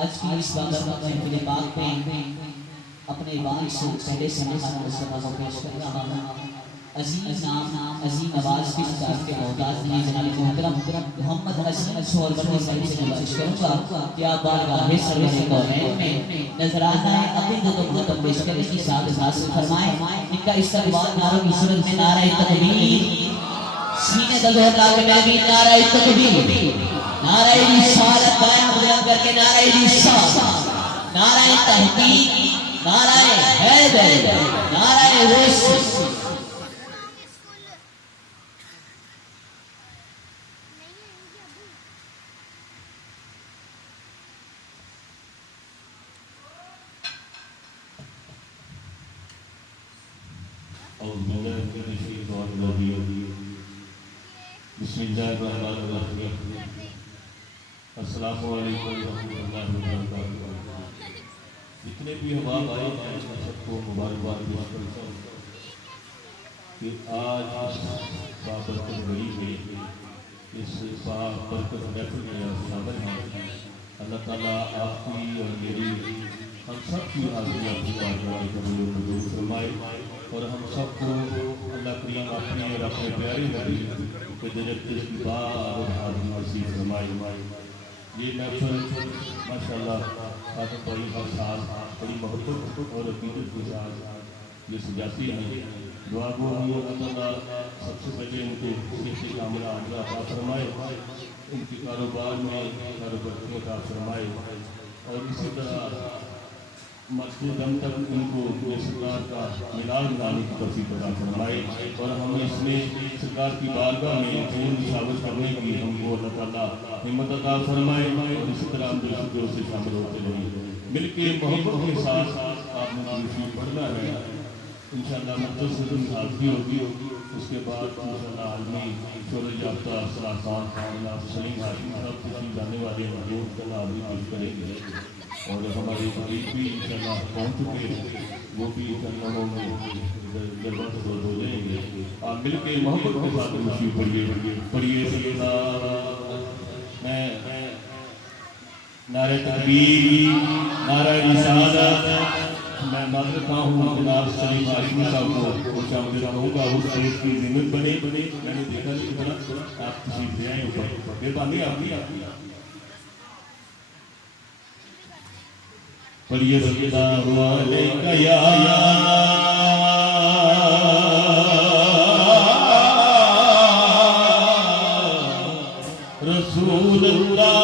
आज की इस महफिल पाक में अपने वाणी से पहले से महान मुस्तफा को पेश कर रहा हूँ। अजीज नाम अजीज नवाज की सजात के मोहताज नहीं जनाब मोहतरम मोहम्मद अजीज शोरबनी साहिब से गुजारिश करूँगा कि आप बारगाह सरवर कौनैन में नजराना अकीदत व खत्म पेश करने की साथ हासिल फरमाएं। इनका इस्तकबाल नारों की सूरत में नारे तकबीर सीने दज़ोर लाके मैं भी नारे तकबीर नारे रिसालत बयान बुलंद करके नारे रिसालत नारे तहकीक नारे हैदर नारे रोश जितने भी हवा आए सबको मुबारकबाद पेश करता हूँ कि आज बाबरकत घड़ी में इस बाबरकत महफिल में शामिल हैं। अल्लाह ताला आपकी और मेरी हम सब की हाजिरी आपकी बारगाह में कबूल मंजूर फरमाए और हम सबको अल्लाह करीम अपने और अपने प्यारे नबी के दरज़े की बार हाजिरी नसीब फरमाए। ये महफिल माशाअल्लाह खातम भाई हर साल बड़ी मोहब्बत और अकीदत के साथ ये सजाती हैं। दुआ गो हम अल्लाह ताला सबसे पहले उनके सेहत कामना अता फरमाए, उनके कारोबार में कारोबार का फरमाए और इसी तरह मरते दम तक उनको सरकार का मिलाद बनाने की तौफीक अता फरमाए और हम इसमें सरकार की बारगाह में पूर्ण शामिल करने की हमको अल्लाह ताला हिम्मत अता फरमाए और इसी तरह हम दूसरों से शामिल होते रहें। मिलके मोहब्बत के साथ आपने पढ़ना है इंशाअल्लाह मुख्तसर हाज़िरी होगी। उसके बाद इंशाअल्लाह आलमी शोहरत याफ्ता सलाखान जनाब सलीम हाशिम साहब तशरीफ लाने वाले हैं का हाज़िरी पेश करेंगे और हमारे गरीब भी इंशाअल्लाह पहुँच चुके हैं, वो भी इंशाअल्लाह दरबार से हो जाएंगे। आप मिल के मोहब्बत के साथ खुशी पढ़िए मैं नारे तकबीर नारे रिसालत मैं मांग रहा हूँ जनाब सलीम हाशिमी साहब को कुछ आमद कहूँगा उस देश की जिम्मत बने। मैंने देखा नहीं बना आप तशरीफ ले आए ऊपर मेहरबानी आपकी पढ़िए सल्लल्लाहु अलैहि या रसूल अल्लाह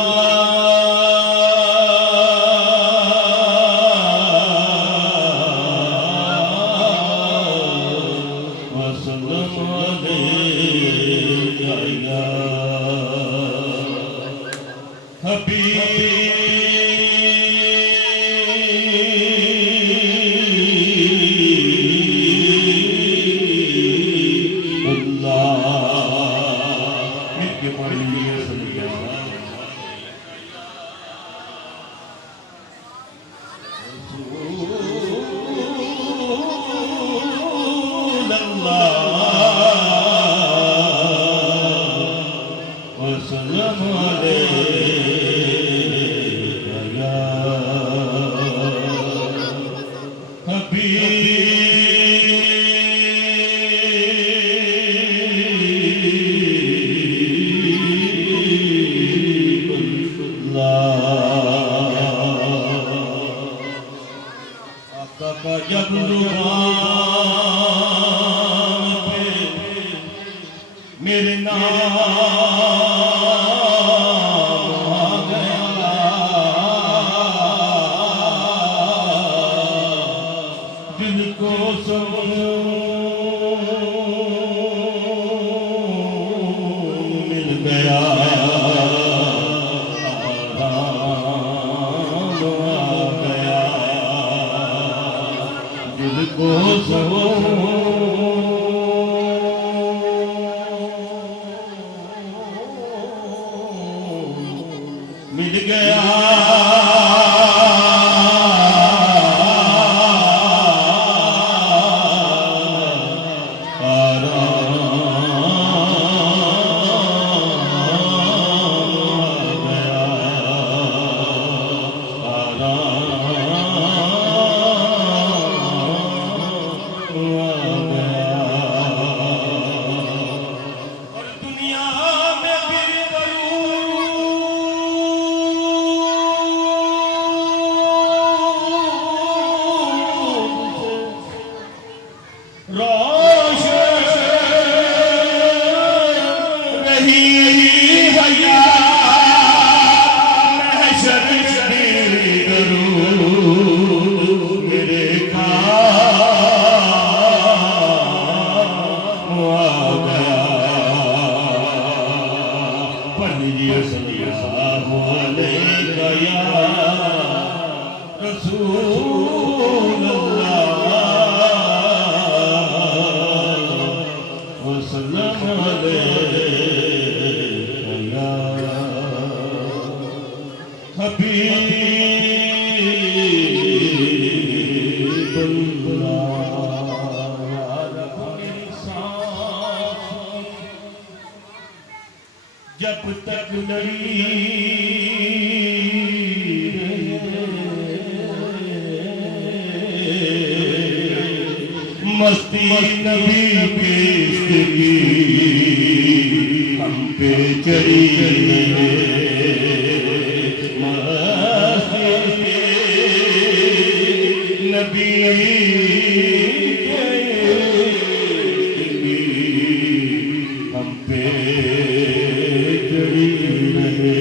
मिल गया जब तक लड़ी मस्ती नबी पे हम पे चढ़ी मस्ती नबी हम पे चढ़ी रहे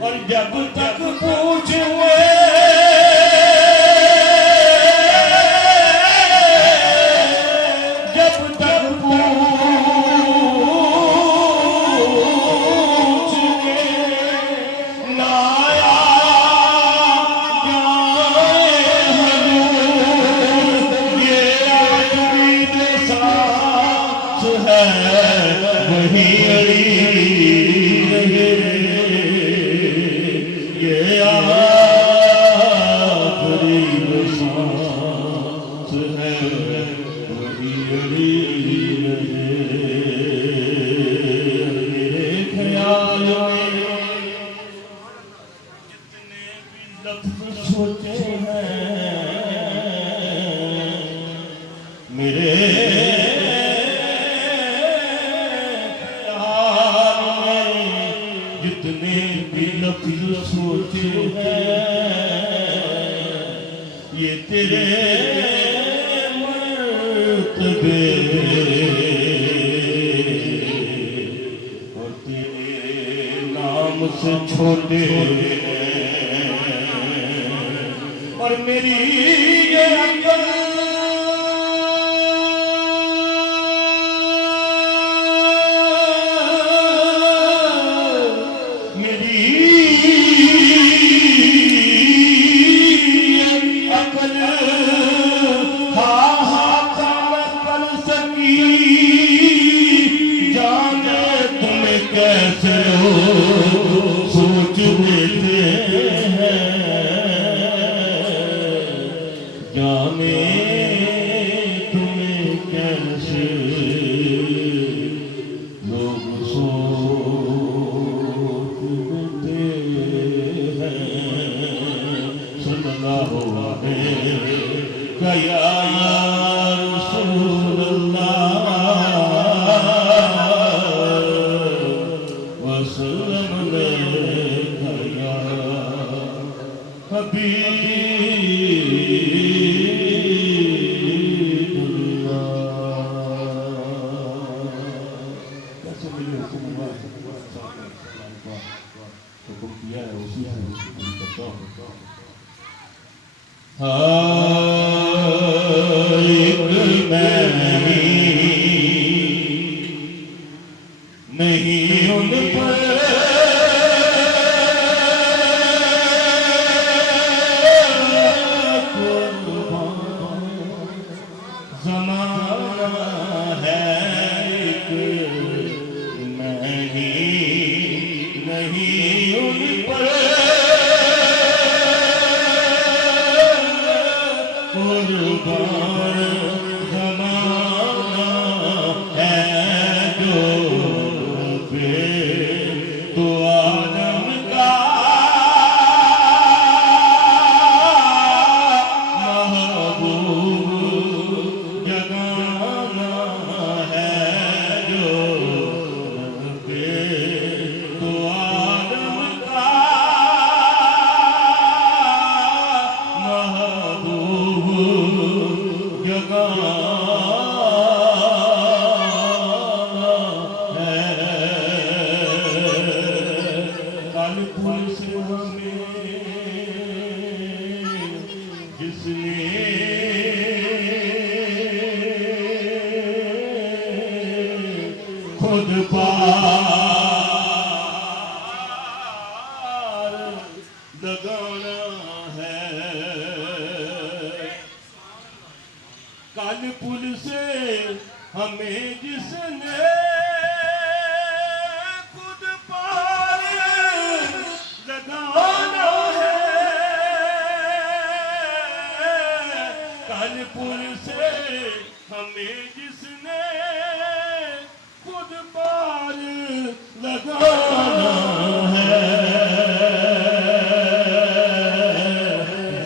और जब तक पूछे वही अड़ी रहे ये आखिरी सांस है वही अड़ी रहे मेरे ख्यालों में जितने भी लफ्ज़ सोचे हैं मेरे जितने भी लफ्ज़ सोचे हैं ये तेरे मर्तबे और तेरे नाम से छोटे और मेरी ये अकल कैसे हो सोच लेते हैं जाने तुम्हें कैसे लोग सोच लेते हैं सल्लल्लाहु अलैहि या रसूल कैसे मिले हुक्म हुआ हुक्म किया है उसी से करता हूँ नहीं उन पर खुद पार लगाना है काल पुल से हमें जिसने खुद पार लगाना है काल पुल से हमें जिसने खुद पार गाना है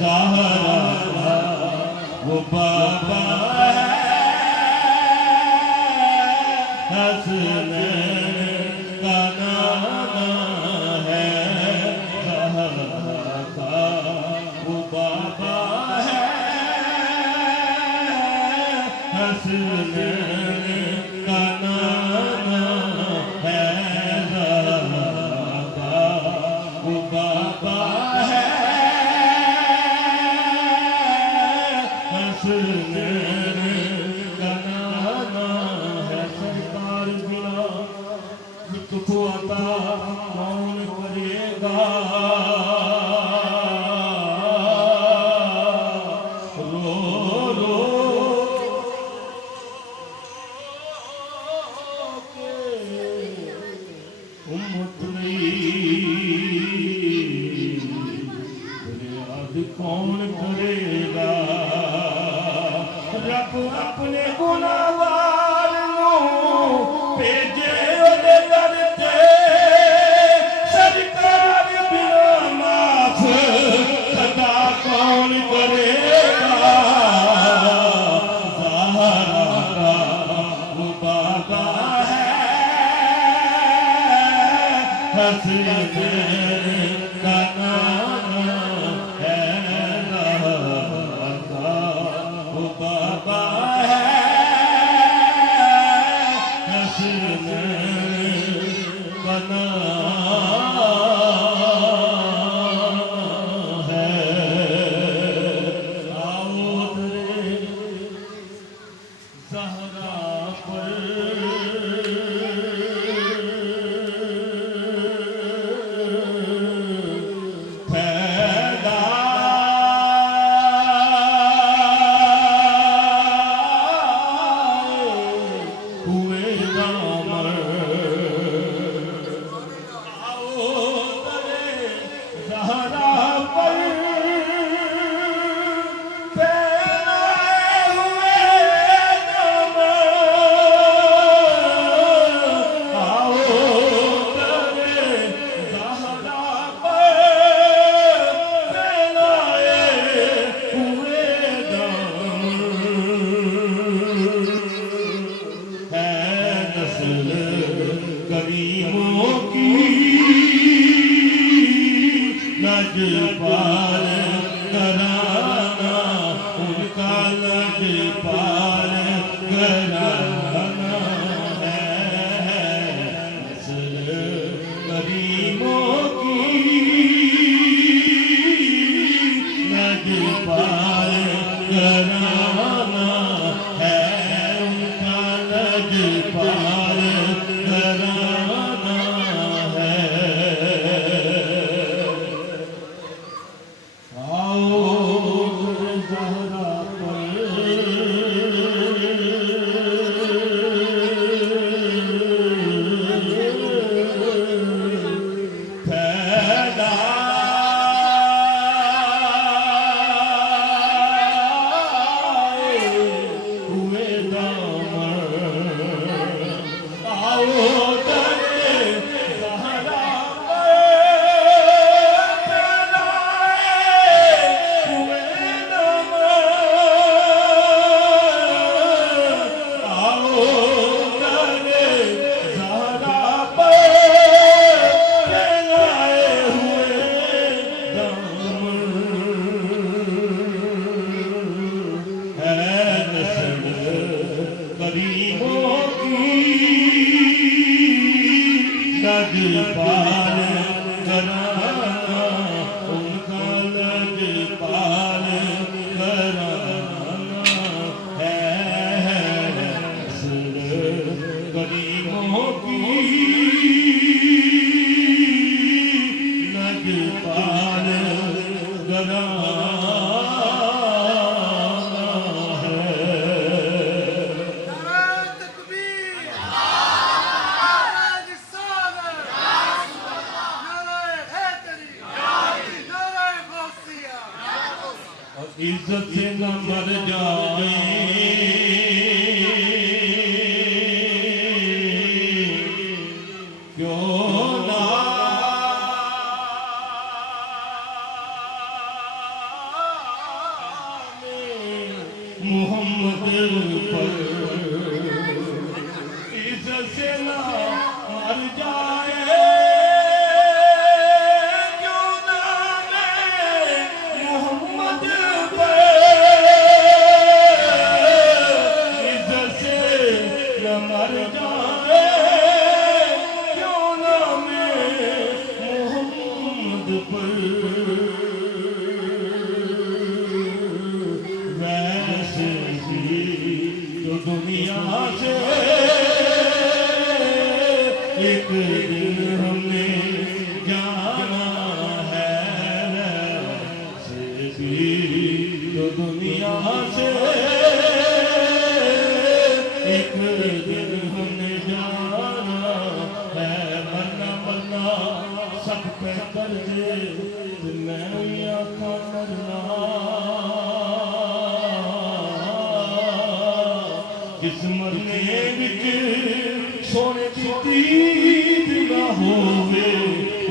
ज़हरा वो बाबा है हसनैन का नाना है ज़हरा का वो बाबा है हसनैन का नाना है ज़हरा का वो बाबा है हसनैन का नाना है सरकार बिना लुत्फ़ अता कौन करेगा रो रो के उम्मत फरियाद कौन करेगा रब अपने गुनाहगार नूं भेजे ओदे दर ते सरकार बिना माफ खता कौन करेगा ज़हरा का वो बाबा है हसनैन का नाना है ज़हरा का वो बाबा है हसनैन का नाना है आओ दरे ज़हरा पर पैदा हुए दामन आओ दरे ज़हरा पर पैदा हुए दामन आओ दरे ज़हरा पर पैदा हुए दामन है नस्ल करीमों की लजपाल घराना उनका लजपाल घराना है नस्ल करीमों की लजपाल घराना है उनका लजपाल घराना है आओ ज़हरा पर पैदा हुए दामन आओ दरे ज़हरा पर पैदा हुए दामन आओ दरे ज़हरा पर पैदा हुए दामन है नस्ल करीमों की लजपाल घराना उनका लजपाल घराना है नस्ल करीमों की लजपाल घराना है तकबीर नारे रिसालत नारे हैदरी नारे गौसिया और इज्जत से न मर जाए क्यों मोहम्मद पर इज्जत से ना मर जाए क्यों नाम मोहम्मद पर इज्जत से न मर जाए क्यों नाम मोहम्मद पर वैसे भी जो दुनिया से एक दिन हमने जाना है वैसे भी जो दुनिया से एक दिन हमने जाना है मरना मरना सब पे कर दे मैं आका मरना जिस मरने विच सोने की तीर ना होवे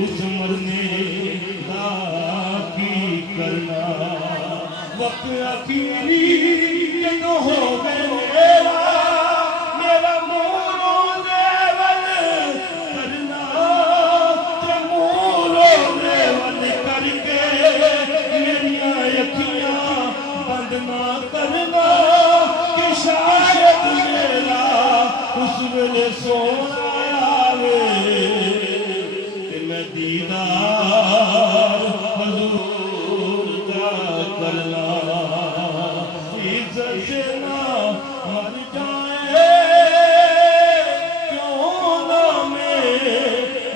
उस मरने दा की करना वक्त आखिरी जदों होवे मेरा मोरो देवल करना ते मोरो देवल करके मेरिया अखियां बंद ना करना कि शायद मेरा उस वेले सोना आवे ते मैं दीदार हजूर दा करना इज्जत से ना मर जाए क्यों ना मैं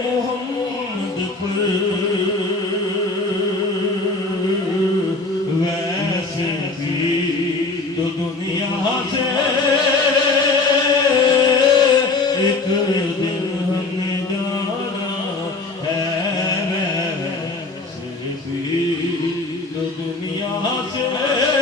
मोहम्मद पर वैसे भी तो दुनिया से एक दिन हमने जाना है वैसे भी तो दुनिया से